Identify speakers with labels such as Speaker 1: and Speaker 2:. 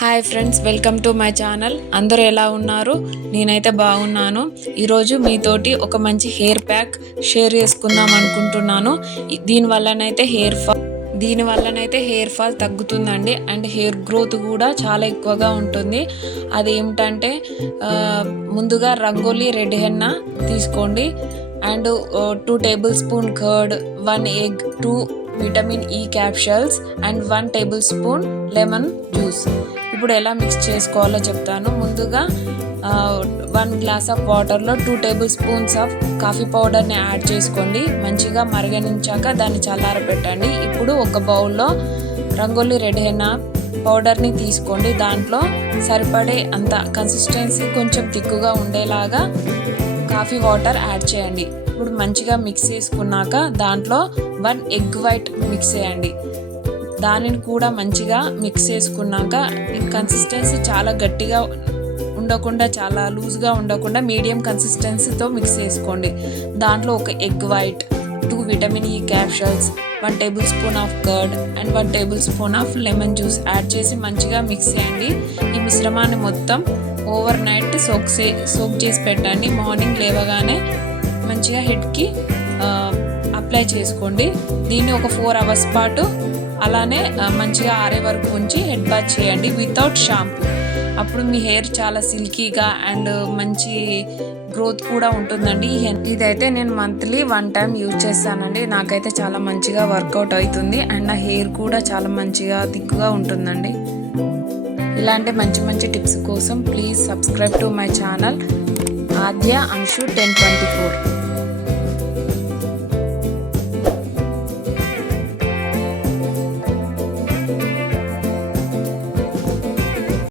Speaker 1: Hi friends welcome to my channel అందరూ ఎలా ఉన్నారు? నేనైతే బాగున్నాను. ఈరోజు మీతోటి ఒక మంచి హెయిర్ ప్యాక్ షేర్ చేసుకుందాం అనుకుంటున్నాను. దీనివల్లనైతే హెయిర్ ఫాల్ దీని వల్లనైతే హెయిర్ ఫాల్ తగ్గుతుందండి. అండ్ హెయిర్ గ్రోత్ కూడా చాలా ఎక్కువగా ఉంటుంది. అది ఏమిటంటే ముందుగా రంగోలీ రెడ్ హెన్న తీసుకోండి. And two tablespoon curd one egg two vitamin E capsules and one tablespoon lemon juice ఇప్పుడు ఎలా మిక్స్ చేసుకోవాలో చెప్తాను. ముందుగా వన్ గ్లాస్ ఆఫ్ వాటర్లో two table spoons of coffee పౌడర్ని యాడ్ చేసుకోండి. మంచిగా మరగనించాక దాన్ని చల్లారబెట్టండి ఇప్పుడు ఒక బౌల్లో రంగోలీ రెడ్ హెన్న పౌడర్ని తీసుకోండి. దాంట్లో సరిపడే అంత కన్సిస్టెన్సీ కొంచెం తిక్కుగా ఉండేలాగా కాఫీ వాటర్ యాడ్ చేయండి. ఇప్పుడు మంచిగా మిక్స్ చేసుకున్నాక దాంట్లో వన్ ఎగ్ వైట్ మిక్స్ చేయండి. దానిని కూడా మంచిగా మిక్స్ చేసుకున్నాక ఈ కన్సిస్టెన్సీ చాలా గట్టిగా ఉండకుండా చాలా లూజ్గా ఉండకుండా మీడియం కన్సిస్టెన్సీతో మిక్స్ చేసుకోండి. దాంట్లో ఒక egg white two vitamin E capsules one tablespoon of curd and one tablespoon of lemon juice add చేసి మంచిగా మిక్స్ చేయండి. ఈ మిశ్రమాన్ని మొత్తం ఓవర్ నైట్ సోక్ చే సోక్ చేసి పెట్టండి. మార్నింగ్ లేవగానే మంచిగా హెడ్కి అప్లై చేసుకోండి. దీన్ని ఒక ఫోర్ అవర్స్ పాటు అలానే మంచిగా ఆరే వరకు ఉంచి హెడ్ బాత్ చేయండి వితౌట్ షాంపూ. అప్పుడు మీ హెయిర్ చాలా సిల్కీగా అండ్ మంచి గ్రోత్ కూడా ఉంటుందండి. ఈ ఇదైతే నేను మంత్లీ వన్ టైం యూజ్ చేస్తానండి. నాకైతే చాలా మంచిగా వర్కౌట్ అవుతుంది అండ్ నా హెయిర్ కూడా చాలా మంచిగా థిక్గా ఉంటుందండి. ఇలాంటి మంచి మంచి టిప్స్ కోసం please subscribe to my channel. Aadya Anshu ten twenty four.